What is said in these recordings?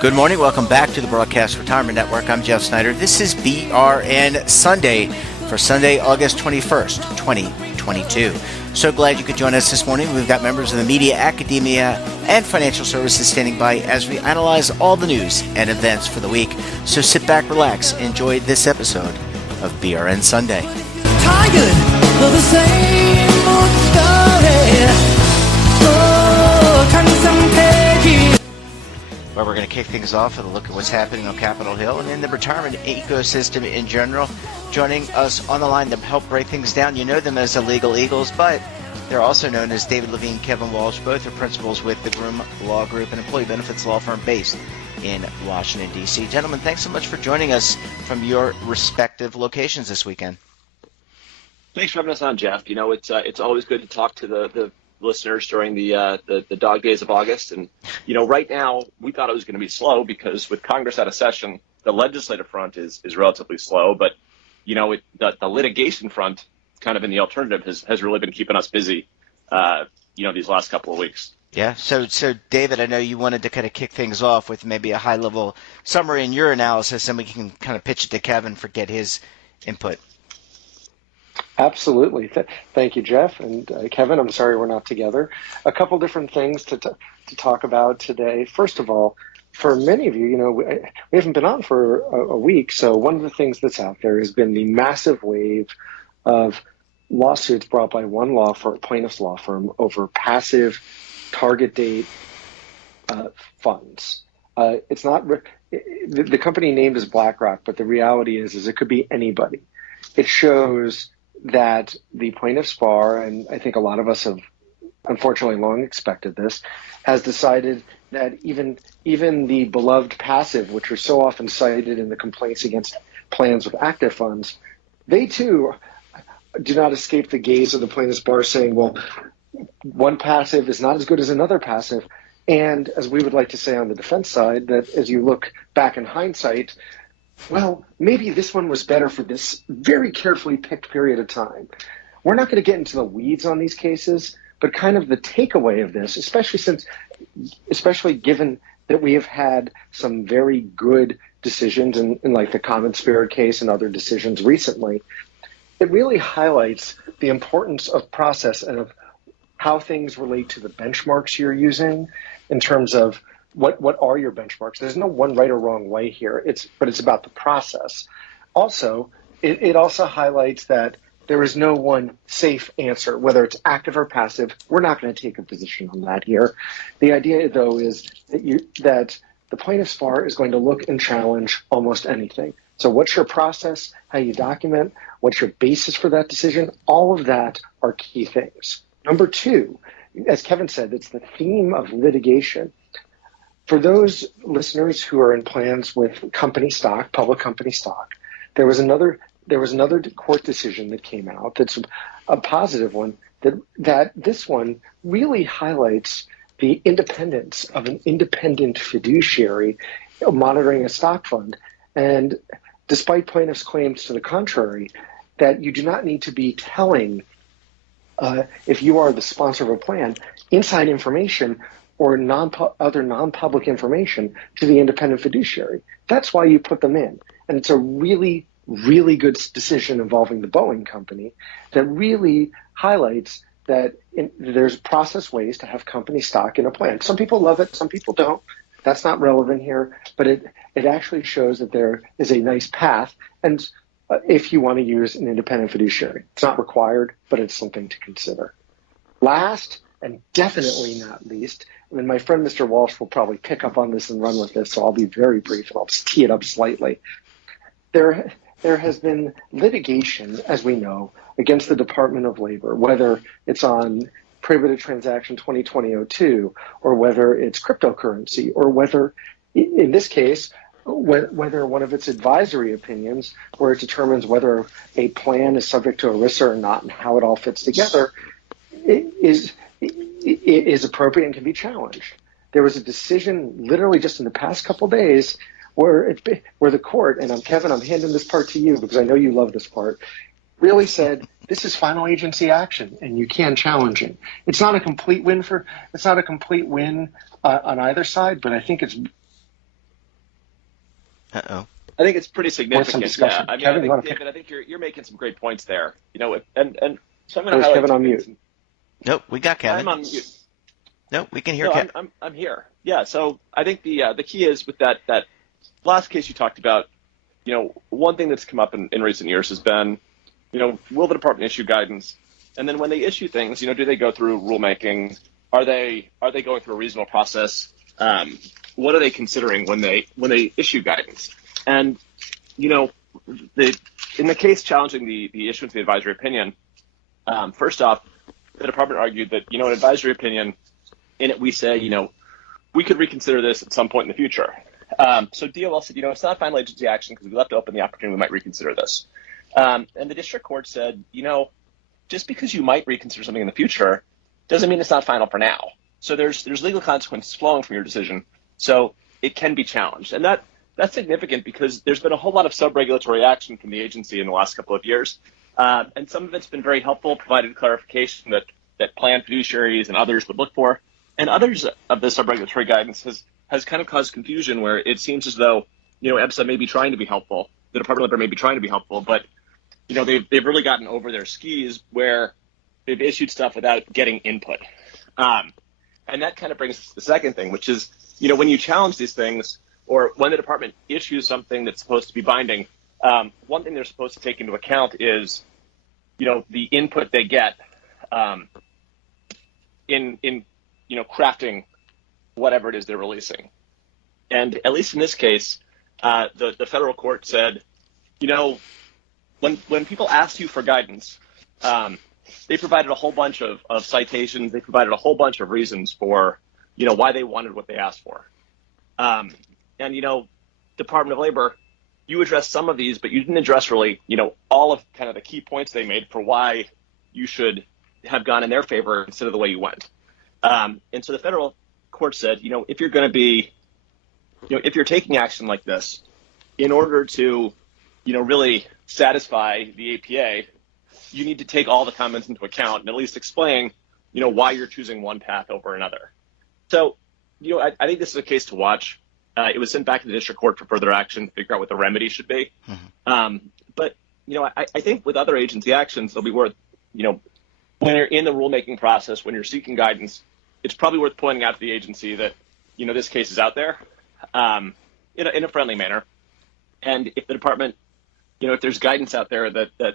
Good morning. Welcome back to the Broadcast Retirement Network. I'm Jeff Snyder. This is BRN Sunday for Sunday, August 21st, 2022. So glad you could join us this morning. We've got members of the media, academia, and financial services standing by as we analyze all the news and events for the week. So sit back, relax, enjoy this episode of BRN Sunday. Tired of the same old story. Oh, turn some pages. Well, we're going to kick things off with a look at what's happening on Capitol Hill and in the retirement ecosystem in general. Joining us on the line to help break things down, you know them as the Legal Eagles, but they're also known as David Levine, Kevin Walsh. Both are principals with the Groom Law Group, an employee benefits law firm based in Washington, D.C. Gentlemen, thanks so much for joining us from your respective locations this weekend. Thanks for having us on, Jeff. You know, it's always good to talk to the listeners during the dog days of August. And, you know, right now we thought it was going to be slow because with Congress out of session, the legislative front is relatively slow. But, you know, the litigation front, kind of in the alternative, has really been keeping us busy, these last couple of weeks. Yeah. So David, I know you wanted to kind of kick things off with maybe a high level summary in your analysis, and we can kind of pitch it to Kevin for get his input. Absolutely. Thank you, Jeff. And Kevin, I'm sorry we're not together. A couple different things to talk about today. First of all, for many of you, you know, we haven't been on for a week. So one of the things that's out there has been the massive wave of lawsuits brought by one plaintiff's law firm over passive target date funds. It's not the company named as BlackRock, but the reality is it could be anybody. It shows that the plaintiff's bar, and I think a lot of us have unfortunately long expected this, has decided that even the beloved passive, which are so often cited in the complaints against plans with active funds, they too do not escape the gaze of the plaintiff's bar saying, well, one passive is not as good as another passive. And as we would like to say on the defense side, that as you look back in hindsight, well, maybe this one was better for this very carefully picked period of time. We're not going to get into the weeds on these cases, but kind of the takeaway of this, especially given that we have had some very good decisions in like the Common Spirit case and other decisions recently, it really highlights the importance of process and of how things relate to the benchmarks you're using in terms of what are your benchmarks? There's no one right or wrong way here. But it's about the process. Also, it also highlights that there is no one safe answer, whether it's active or passive. We're not going to take a position on that here. The idea, though, is that the plaintiff's bar is going to look and challenge almost anything. So what's your process, how you document, what's your basis for that decision? All of that are key things. Number two, as Kevin said, it's the theme of litigation. For those listeners who are in plans with company stock, public company stock, there was another court decision that came out that's a positive one, that this one really highlights the independence of an independent fiduciary monitoring a stock fund. And despite plaintiffs' claims to the contrary, that you do not need to be telling, if you are the sponsor of a plan, inside information or other non-public information to the independent fiduciary. That's why you put them in. And it's a really, really good decision involving the Boeing company that really highlights that there's process ways to have company stock in a plan. Some people love it, some people don't. That's not relevant here, but it actually shows that there is a nice path. And if you want to use an independent fiduciary, it's not required, but it's something to consider. Last, and definitely not least, and my friend Mr. Walsh will probably pick up on this and run with this, so I'll be very brief and I'll just tee it up slightly. There has been litigation, as we know, against the Department of Labor, whether it's on prohibited transaction 2020-02, or whether it's cryptocurrency, or whether, in this case, whether one of its advisory opinions, where it determines whether a plan is subject to ERISA or not and how it all fits together, is appropriate and can be challenged. There was a decision literally just in the past couple days where the court, and Kevin, I'm handing this part to you because I know you love this part, really said this is final agency action and you can challenge it. It's not a complete win on either side, but I think it's. Uh-oh. I think it's pretty significant. Yeah. I mean, Kevin, David, I think you're making some great points there. And so I'm going to highlight. Kevin on mute. Nope, we got Kevin. I'm on mute. Nope, we can hear no, Kevin. I'm here. Yeah. So I think the key is with that last case you talked about. One thing that's come up in recent years has been, will the department issue guidance? And then when they issue things, do they go through rulemaking? Are they going through a reasonable process? What are they considering when they issue guidance? And in the case challenging the issuance of the advisory opinion, first off, the department argued that an advisory opinion, in it we say we could reconsider this at some point in the future. So DOL said it's not final agency action because we left open the opportunity we might reconsider this. And the district court said just because you might reconsider something in the future doesn't mean it's not final for now. So there's legal consequences flowing from your decision. So it can be challenged. And that's significant because there's been a whole lot of sub-regulatory action from the agency in the last couple of years. And some of it's been very helpful, provided clarification that plan fiduciaries and others would look for. And others of the sub-regulatory guidance has kind of caused confusion where it seems as though, EBSA may be trying to be helpful. The Department of Labor may be trying to be helpful, but, they've really gotten over their skis where they've issued stuff without getting input. And that kind of brings us to the second thing, which is, when you challenge these things or when the department issues something that's supposed to be binding, one thing they're supposed to take into account is, the input they get in crafting whatever it is they're releasing. And at least in this case, the federal court said, when people asked you for guidance, they provided a whole bunch of citations. They provided a whole bunch of reasons for, why they wanted what they asked for. And, Department of Labor, you addressed some of these, but you didn't address really, all of kind of the key points they made for why you should have gone in their favor instead of the way you went. And so the federal court said, if you're going to be, if you're taking action like this, in order to, really satisfy the APA, you need to take all the comments into account and at least explain, why you're choosing one path over another. So, I think this is a case to watch. It was sent back to the district court for further action to figure out what the remedy should be. Mm-hmm. But, I think with other agency actions, it'll be worth, when you're in the rulemaking process, when you're seeking guidance, it's probably worth pointing out to the agency that, this case is out there in a friendly manner. And if the department, if there's guidance out there that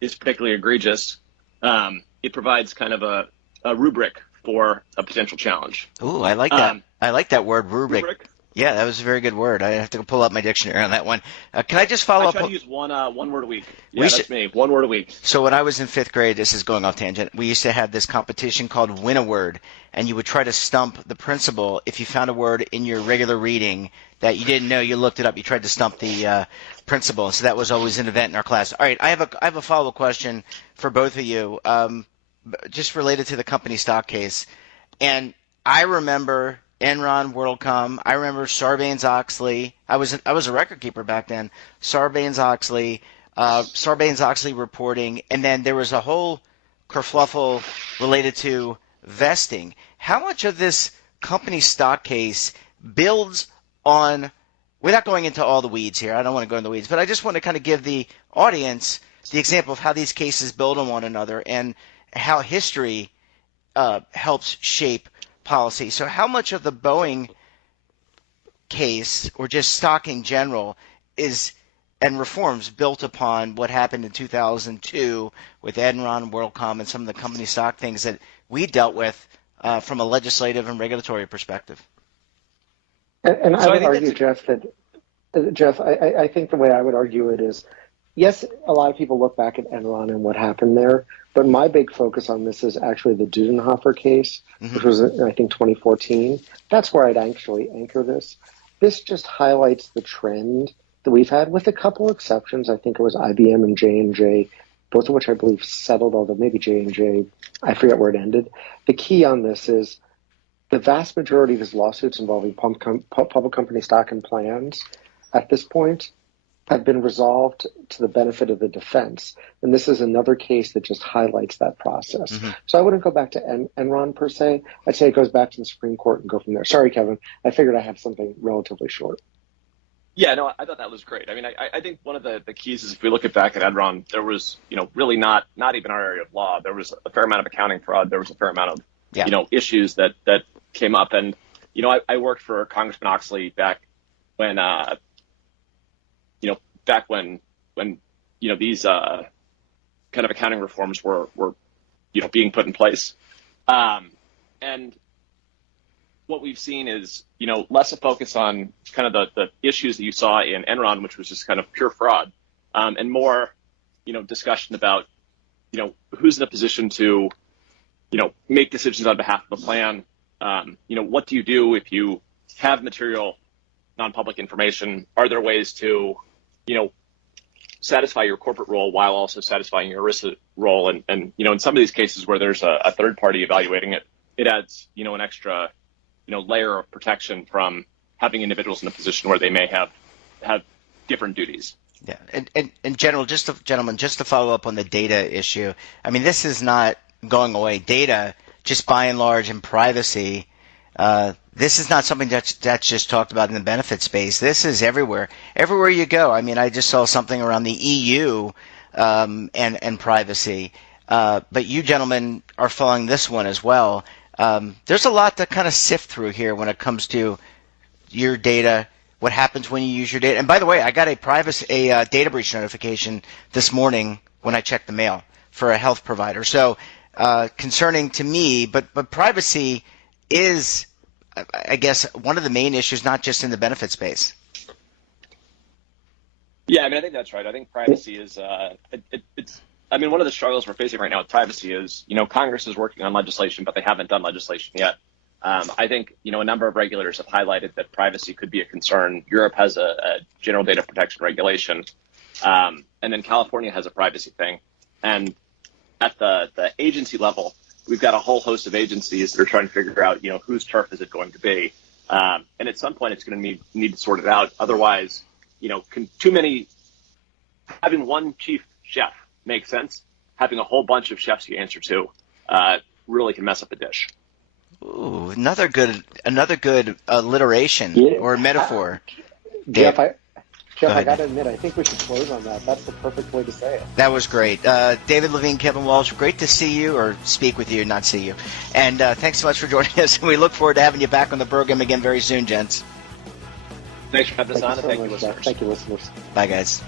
is particularly egregious, it provides kind of a rubric for a potential challenge. Ooh, I like that. I like that word, rubric. Yeah, that was a very good word. I have to pull up my dictionary on that one. Can I just follow up? I try to use one word a week. Yeah, that's me. 1 word a week. So when I was in 5th grade, this is going off tangent, we used to have this competition called Win a Word, and you would try to stump the principal if you found a word in your regular reading that you didn't know. You looked it up. You tried to stump the principal. So that was always an event in our class. All right, I have a follow-up question for both of you, just related to the company stock case. And I remember Enron, WorldCom. I remember Sarbanes-Oxley. I was a record keeper back then. Sarbanes-Oxley reporting, and then there was a whole kerfluffle related to vesting. How much of this company stock case builds on, without going into all the weeds here, I don't want to go into the weeds, but I just want to kind of give the audience the example of how these cases build on one another and how history helps shape policy. So how much of the Boeing case, or just stock in general, is and reforms built upon what happened in 2002 with Enron, WorldCom, and some of the company stock things that we dealt with from a legislative and regulatory perspective? And I would argue, Jeff, I think the way I would argue it is, yes, a lot of people look back at Enron and what happened there, but my big focus on this is actually the Dudenhofer case, which was, I think, 2014. That's where I'd actually anchor this. this just highlights the trend that we've had, with a couple exceptions. I think it was IBM and J&J, both of which I believe settled, although maybe J&J, I forget where it ended. The key on this is the vast majority of these lawsuits involving public company stock and plans at this point have been resolved to the benefit of the defense. And this is another case that just highlights that process. Mm-hmm. So I wouldn't go back to Enron per se. I'd say it goes back to the Supreme Court and go from there. Sorry, Kevin. I figured I have something relatively short. Yeah, no, I thought that was great. I mean, I think one of the keys is, if we look back at Enron, there was, really not even our area of law. There was a fair amount of accounting fraud. There was a fair amount of, issues that came up. And, I worked for Congressman Oxley back when, these kind of accounting reforms were being put in place. And what we've seen is, less a focus on kind of the issues that you saw in Enron, which was just kind of pure fraud, and more, discussion about, who's in a position to, make decisions on behalf of the plan. What do you do if you have material non-public information? Are there ways to, satisfy your corporate role while also satisfying your ERISA role? And in some of these cases where there's a third party evaluating it, it adds, an extra, layer of protection from having individuals in a position where they may have different duties. Yeah, and gentlemen, just to follow up on the data issue, I mean, this is not going away. Data, just by and large, in privacy, this is not something that's just talked about in the benefit space. This is everywhere you go. I mean, I just saw something around the EU and privacy, but you gentlemen are following this one as well. There's a lot to kind of sift through here when it comes to your data, what happens when you use your data. And by the way, I got a data breach notification this morning when I checked the mail for a health provider. So concerning to me, but privacy is, I guess, one of the main issues, not just in the benefit space. Yeah, I mean, I think that's right. I think privacy is it's. I mean, one of the struggles we're facing right now with privacy is, Congress is working on legislation, but they haven't done legislation yet. I think, a number of regulators have highlighted that privacy could be a concern. Europe has a general data protection regulation, and then California has a privacy thing. And at the agency level, we've got a whole host of agencies that are trying to figure out, whose turf is it going to be. And at some point, it's going to need to sort it out. Otherwise, having one chief chef makes sense. Having a whole bunch of chefs you answer to really can mess up a dish. Ooh, another good alliteration or metaphor. Jeff, I got to admit, I think we should close on that. That's the perfect way to say it. That was great. David Levine, Kevin Walsh, great to see you, or speak with you, not see you. And thanks so much for joining us. And we look forward to having you back on the program again very soon, gents. Thanks for having us on, and thank you, listeners. Thank you, listeners. Bye, guys.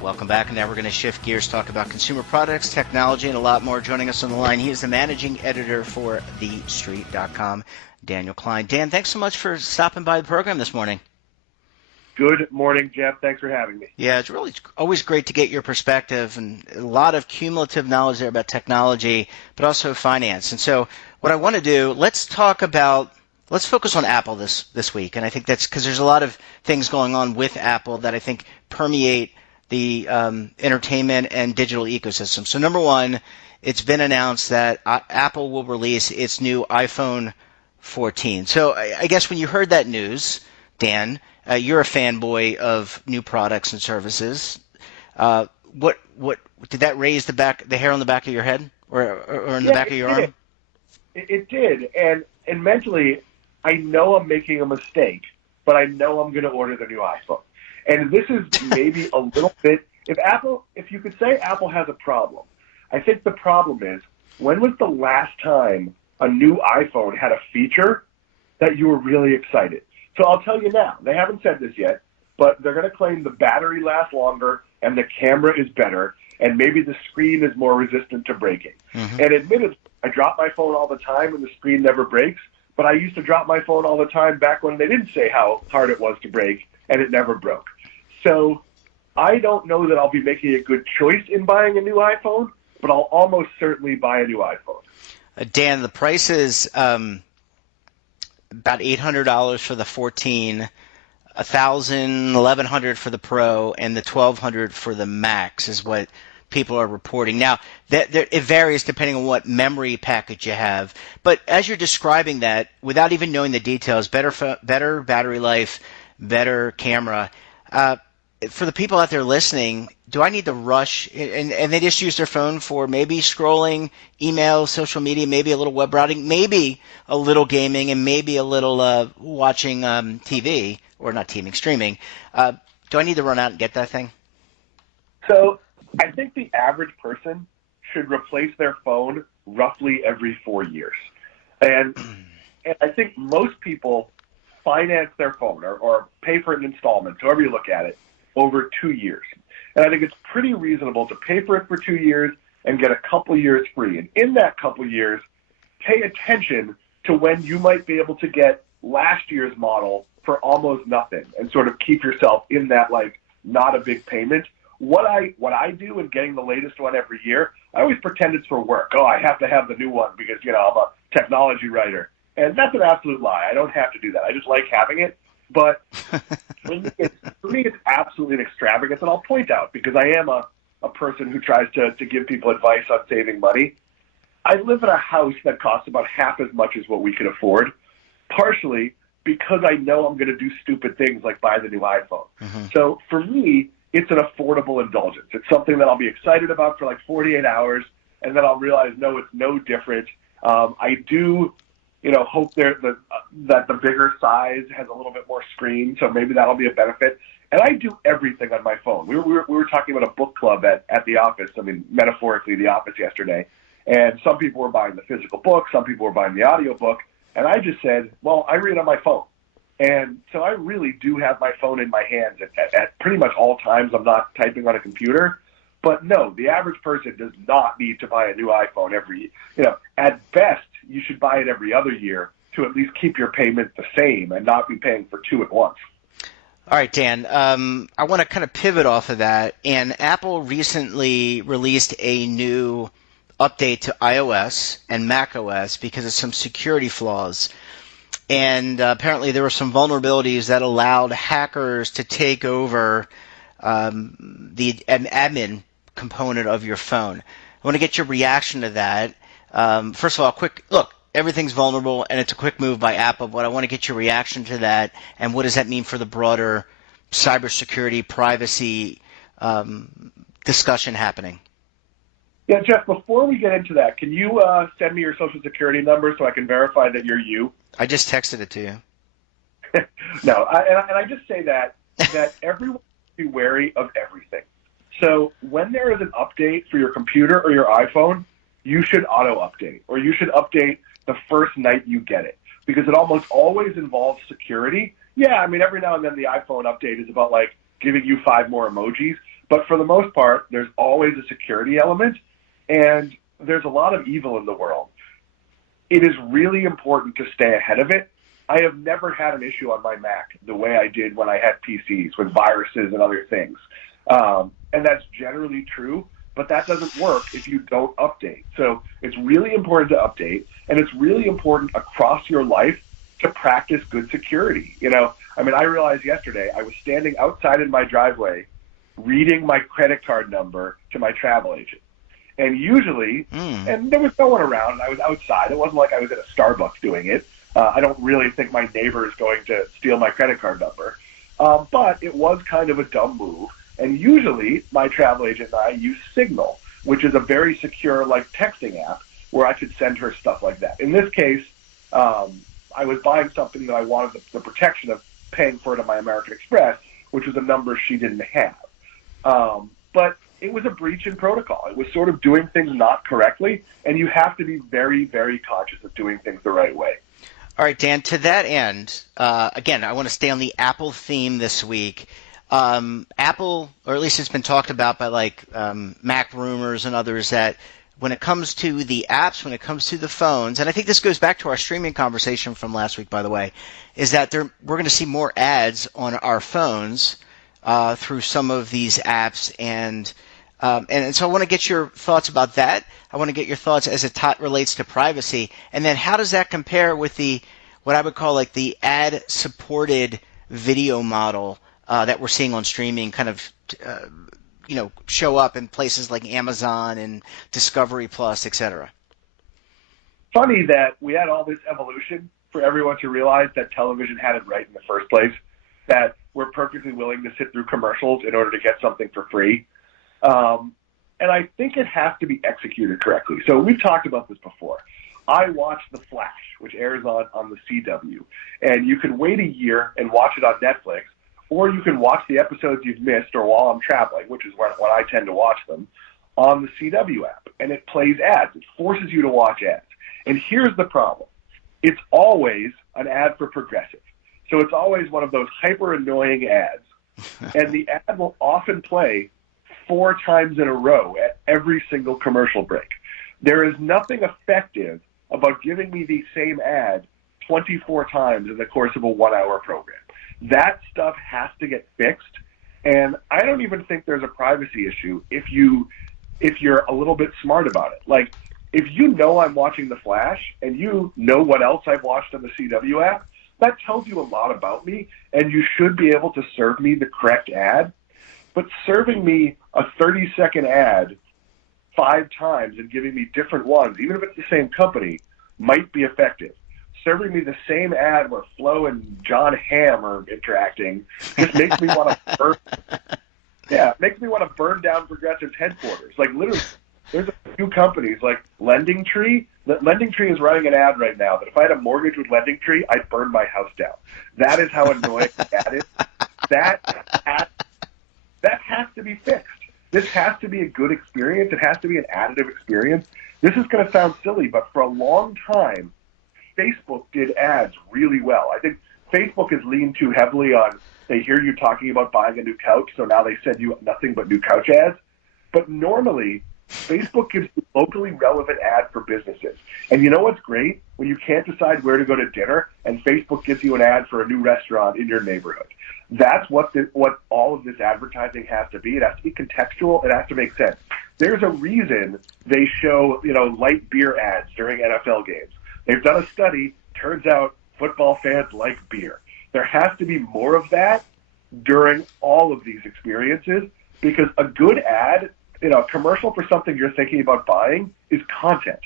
Welcome back, and now we're going to shift gears, talk about consumer products, technology, and a lot more. Joining us on the line, he is the managing editor for TheStreet.com, Daniel Klein. Dan, thanks so much for stopping by the program this morning. Good morning, Jeff. Thanks for having me. Yeah, it's really always great to get your perspective, and a lot of cumulative knowledge there about technology, but also finance. And so what I want to do, let's focus on Apple this week. And I think that's because there's a lot of things going on with Apple that I think permeate the entertainment and digital ecosystem. So number one, it's been announced that Apple will release its new iPhone 14. So I guess when you heard that news, Dan, you're a fanboy of new products and services. What did that raise the hair on the back of your head or in the back of your arm? It did, and mentally, I know I'm making a mistake, but I know I'm going to order the new iPhone. And this is maybe a little bit, if you could say Apple has a problem, I think the problem is, when was the last time a new iPhone had a feature that you were really excited? So I'll tell you now, they haven't said this yet, but they're going to claim the battery lasts longer and the camera is better, and maybe the screen is more resistant to breaking. Mm-hmm. And admittedly, I drop my phone all the time and the screen never breaks, but I used to drop my phone all the time back when they didn't say how hard it was to break, and it never broke. So I don't know that I'll be making a good choice in buying a new iPhone, but I'll almost certainly buy a new iPhone. Dan, the prices about $800 for the 14, $1,100 for the Pro, and the $1,200 for the Max is what people are reporting. Now, it varies depending on what memory package you have. But as you're describing that, without even knowing the details, better battery life, better camera. For the people out there listening, do I need to rush and they just use their phone for maybe scrolling, email, social media, maybe a little web browsing, maybe a little gaming, and maybe a little watching TV, or not TV, streaming? Do I need to run out and get that thing? So I think the average person should replace their phone roughly every 4 years. And I think most people finance their phone or pay for it in installments, however you look at it, over 2 years. And I think it's pretty reasonable to pay for it for 2 years and get a couple years free. And in that couple years, pay attention to when you might be able to get last year's model for almost nothing and sort of keep yourself in that, like, not a big payment. What I do in getting the latest one every year, I always pretend it's for work. Oh, I have to have the new one because, I'm a technology writer. And that's an absolute lie. I don't have to do that. I just like having it. But for me, it's absolutely an extravagance. And I'll point out, because I am a person who tries to give people advice on saving money, I live in a house that costs about half as much as what we can afford, partially because I know I'm going to do stupid things like buy the new iPhone. Mm-hmm. So for me, it's an affordable indulgence. It's something that I'll be excited about for like 48 hours, and then I'll realize, no, it's no different. I do, hope that the bigger size has a little bit more screen, so maybe that'll be a benefit. And I do everything on my phone. We were talking about a book club at the office, metaphorically, the office yesterday, and some people were buying the physical book, some people were buying the audio book, and I just said, well, I read on my phone. And so I really do have my phone in my hands at pretty much all times. I'm not typing on a computer. But no, the average person does not need to buy a new iPhone every year. At best, you should buy it every other year to at least keep your payment the same and not be paying for two at once. All right, Dan, I want to kind of pivot off of that. And Apple recently released a new update to iOS and macOS because of some security flaws. And apparently there were some vulnerabilities that allowed hackers to take over the admin component of your phone. I want to get your reaction to that. First of all, quick look, everything's vulnerable, and it's a quick move by Apple, but I want to get your reaction to that, and what does that mean for the broader cybersecurity, privacy discussion happening? Yeah, Jeff, before we get into that, can you send me your Social Security number so I can verify that you're you? I just texted it to you. No, and I just say that everyone should be wary of everything. So when there is an update for your computer or your iPhone, you should auto-update, or you should update the first night you get it, because it almost always involves security. Yeah, every now and then the iPhone update is about, like, giving you 5 more emojis, but for the most part, there's always a security element, and there's a lot of evil in the world. It is really important to stay ahead of it. I have never had an issue on my Mac the way I did when I had PCs with viruses and other things. And that's generally true, but that doesn't work if you don't update. So it's really important to update, and it's really important across your life to practice good security. I realized yesterday I was standing outside in my driveway reading my credit card number to my travel agent. And usually, and there was no one around, I was outside. It wasn't like I was at a Starbucks doing it. I don't really think my neighbor is going to steal my credit card number. But it was kind of a dumb move. And usually, my travel agent and I use Signal, which is a very secure, like, texting app where I could send her stuff like that. In this case, I was buying something that I wanted the protection of paying for it on my American Express, which was a number she didn't have. But it was a breach in protocol. It was sort of doing things not correctly, and you have to be very, very conscious of doing things the right way. All right, Dan, to that end, again, I want to stay on the Apple theme this week. Apple, or at least it's been talked about by Mac Rumors and others, that when it comes to the apps, when it comes to the phones, and I think this goes back to our streaming conversation from last week, by the way, is that we're going to see more ads on our phones through some of these apps, and so I want to get your thoughts about that. I want to get your thoughts as it relates to privacy, and then how does that compare with what I would call like the ad-supported video model that we're seeing on streaming kind of show up in places like Amazon and Discovery Plus, etc. Funny that we had all this evolution for everyone to realize that television had it right in the first place, that we're perfectly willing to sit through commercials in order to get something for free. And I think it has to be executed correctly. So we've talked about this before. I watch The Flash, which airs on the CW, and you can wait a year and watch it on Netflix, or you can watch the episodes you've missed or while I'm traveling, which is when I tend to watch them, on the CW app. And it plays ads. It forces you to watch ads. And here's the problem. It's always an ad for Progressive. So it's always one of those hyper annoying ads. And the ad will often play 4 times in a row at every single commercial break. There is nothing effective about giving me the same ad 24 times in the course of a 1-hour program. That stuff has to get fixed. And I don't even think there's a privacy issue if you're a little bit smart about it. Like, if you know I'm watching The Flash and you know what else I've watched on the CW app, that tells you a lot about me, and you should be able to serve me the correct ad. But serving me a 30-second ad 5 times and giving me different ones, even if it's the same company, might be effective. Serving me the same ad where Flo and John Hamm are interacting just makes me want to burn. Yeah, makes me want to burn down Progressive's headquarters. Like, literally, there's a few companies like Lending Tree. Lending Tree is running an ad right now that if I had a mortgage with Lending Tree, I'd burn my house down. That is how annoying that is. That has to be fixed. This has to be a good experience. It has to be an additive experience. This is going to sound silly, but for a long time, Facebook did ads really well. I think Facebook has leaned too heavily on, they hear you talking about buying a new couch, so now they send you nothing but new couch ads. But normally, Facebook gives you locally relevant ad for businesses. And you know what's great? When you can't decide where to go to dinner, and Facebook gives you an ad for a new restaurant in your neighborhood. That's what all of this advertising has to be. It has to be contextual. It has to make sense. There's a reason they show, light beer ads during NFL games. They've done a study. Turns out football fans like beer. There has to be more of that during all of these experiences, because a good ad, a commercial for something you're thinking about buying is content.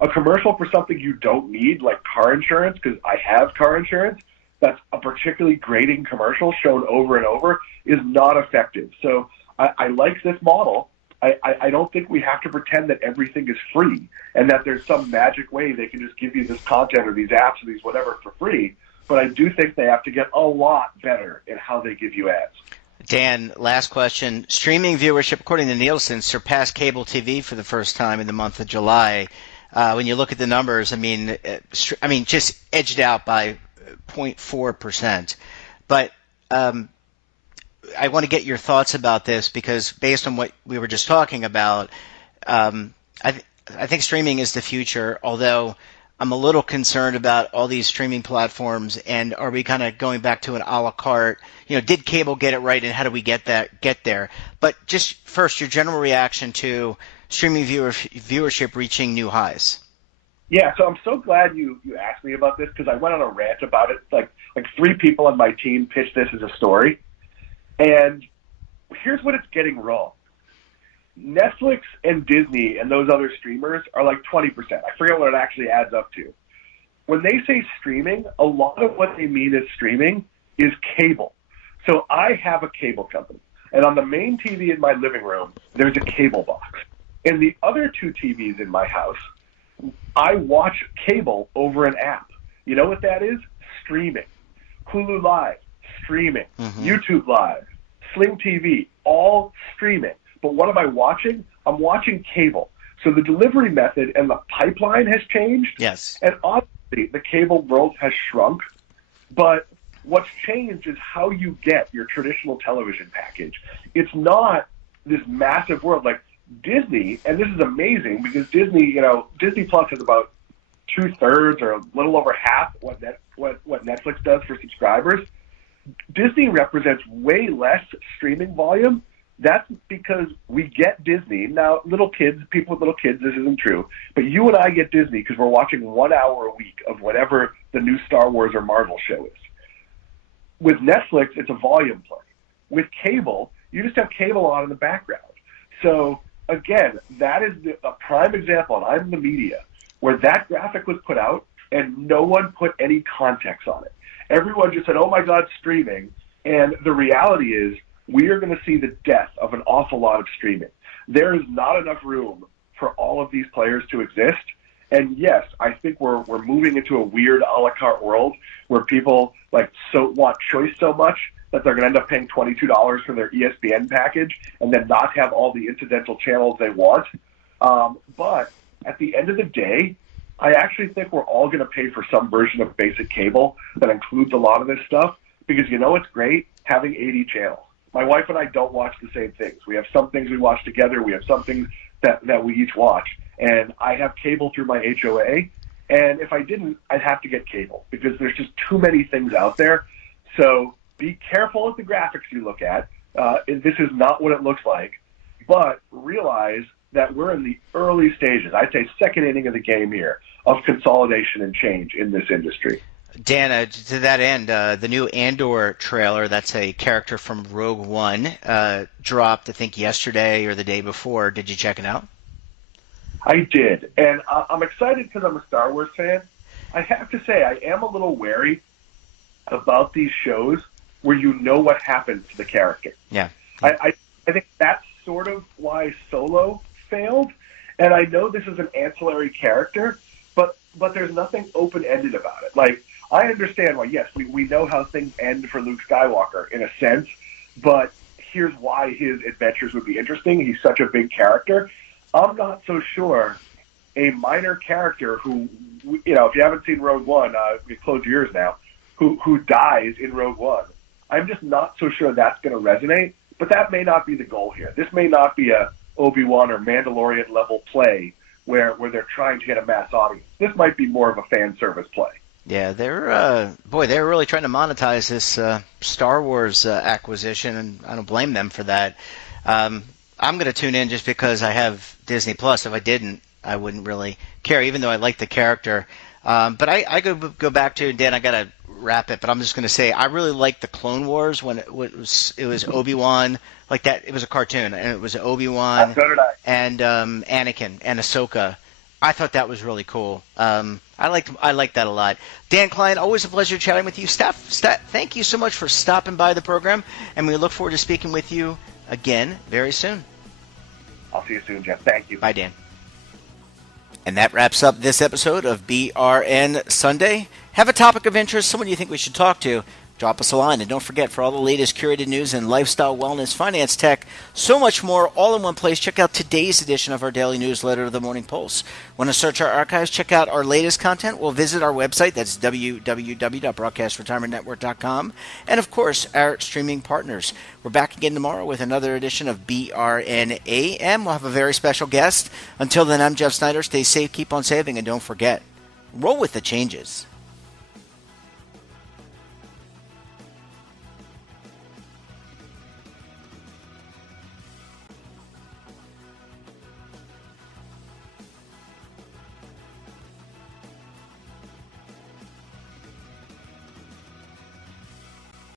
A commercial for something you don't need, like car insurance, because I have car insurance, that's a particularly grating commercial shown over and over, is not effective. So I like this model. I don't think we have to pretend that everything is free and that there's some magic way they can just give you this content or these apps or these whatever for free. But I do think they have to get a lot better in how they give you ads. Dan, last question. Streaming viewership, according to Nielsen, surpassed cable TV for the first time in the month of July. When you look at the numbers, just edged out by 0.4%. But I want to get your thoughts about this, because based on what we were just talking about, I think streaming is the future, although I'm a little concerned about all these streaming platforms, and are we kind of going back to an a la carte? Did cable get it right, and how do we get there? But just first, your general reaction to streaming viewership reaching new highs. Yeah, so I'm so glad you asked me about this, because I went on a rant about it. Like 3 people on my team pitched this as a story. And here's what it's getting wrong. Netflix and Disney and those other streamers are like 20%. I forget what it actually adds up to. When they say streaming, a lot of what they mean as streaming is cable. So I have a cable company, and on the main TV in my living room, there's a cable box. In the other 2 TVs in my house, I watch cable over an app. You know what that is? Streaming. Hulu Live, streaming. YouTube Live, Sling TV, all streaming. But what am I watching? I'm watching cable. So the delivery method and the pipeline has changed. Yes. And obviously the cable world has shrunk. But what's changed is how you get your traditional television package. It's not this massive world like Disney, and this is amazing because Disney Plus has about 2/3 or a little over half what Netflix does for subscribers. Disney represents way less streaming volume, That's because we get Disney. Now, little kids, people with little kids, this isn't true. But you and I get Disney because we're watching 1 hour a week of whatever the new Star Wars or Marvel show is. With Netflix, it's a volume play. With cable, you just have cable on in the background. So, again, that is a prime example, and I'm the media, where that graphic was put out and no one put any context on it. Everyone just said, oh, my God, streaming. And the reality is, we are going to see the death of an awful lot of streaming. There is not enough room for all of these players to exist. And yes, I think we're moving into a weird a la carte world where people want choice so much that they're going to end up paying $22 for their ESPN package and then not have all the incidental channels they want. But at the end of the day, I actually think we're all going to pay for some version of basic cable that includes a lot of this stuff because you know what's great? Having 80 channels. My wife and I don't watch the same things. We have some things we watch together. We have some things that we each watch. And I have cable through my HOA. And if I didn't, I'd have to get cable because there's just too many things out there. So be careful with the graphics you look at. This is not what it looks like. But realize that we're in the early stages, I'd say second inning of the game here, of consolidation and change in this industry. Dan, to that end, the new Andor trailer, that's a character from Rogue One, dropped, I think, yesterday or the day before. Did you check it out? I did, and I'm excited because I'm a Star Wars fan. I have to say, I am a little wary about these shows where you know what happens to the character. Yeah. I think that's sort of why Solo failed, and I know this is an ancillary character, but there's nothing open-ended about it. Like, I understand why, yes, we know how things end for Luke Skywalker in a sense, but here's why his adventures would be interesting. He's such a big character. I'm not so sure a minor character who, if you haven't seen Rogue One, close your ears now, who dies in Rogue One, I'm just not so sure that's going to resonate, but that may not be the goal here. This may not be a Obi-Wan or Mandalorian level play where they're trying to get a mass audience. This might be more of a fan service play. Yeah, they're really trying to monetize this Star Wars acquisition, and I don't blame them for that. I'm going to tune in just because I have Disney Plus. If I didn't, I wouldn't really care, even though I like the character. But I go back to, Dan, I got to wrap it, but I'm just going to say I really liked the Clone Wars when it was Obi-Wan, like that. It was a cartoon, and it was Obi-Wan and Anakin and Ahsoka. I thought that was really cool. I liked that a lot. Dan Klein, always a pleasure chatting with you. Steph, thank you so much for stopping by the program, and we look forward to speaking with you again very soon. I'll see you soon, Jeff. Thank you. Bye, Dan. And that wraps up this episode of BRN Sunday. Have a topic of interest, someone you think we should talk to, drop us a line. And don't forget, for all the latest curated news in lifestyle, wellness, finance, tech, so much more, all in one place, check out today's edition of our daily newsletter, The Morning Pulse. Want to search our archives, check out our latest content? Well, visit our website. That's www.broadcastretirementnetwork.com. And, of course, our streaming partners. We're back again tomorrow with another edition of BRN AM. We'll have a very special guest. Until then, I'm Jeff Snyder. Stay safe, keep on saving, and don't forget, roll with the changes.